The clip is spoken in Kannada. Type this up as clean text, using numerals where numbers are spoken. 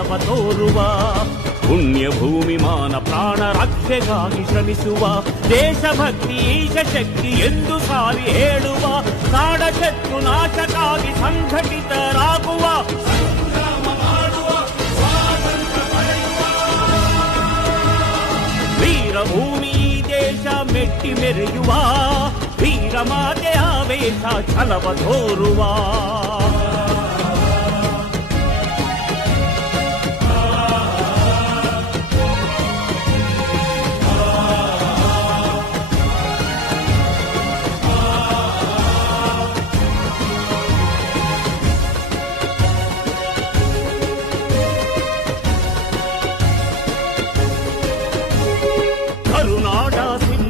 ಛಲವ ತೋರುವ ಪುಣ್ಯ ಭೂಮಿ ಮಾನ ಪ್ರಾಣ ರಕ್ಷೆಗಾಗಿ ಶ್ರಮಿಸುವ ದೇಶಭಕ್ತಿ ಈಶ ಶಕ್ತಿ ಎಂದು ಸಾರಿ ಹೇಳುವ ಕಾಡಶತ್ರು ನಾಶಕ್ಕಾಗಿ ಸಂಘಟಿತರಾಗುವ ಸಂಗ್ರಾಮ ಮಾಡುವ ಸ್ವಾತಂತ್ರ್ಯ ಪಡೆಯುವ ವೀರಭೂಮಿ ದೇಶ ಮೆಟ್ಟಿ ಮೆರೆಯುವ ವೀರಮಾತೆ ಆವೇಶ ಛಲವ ತೋರುವ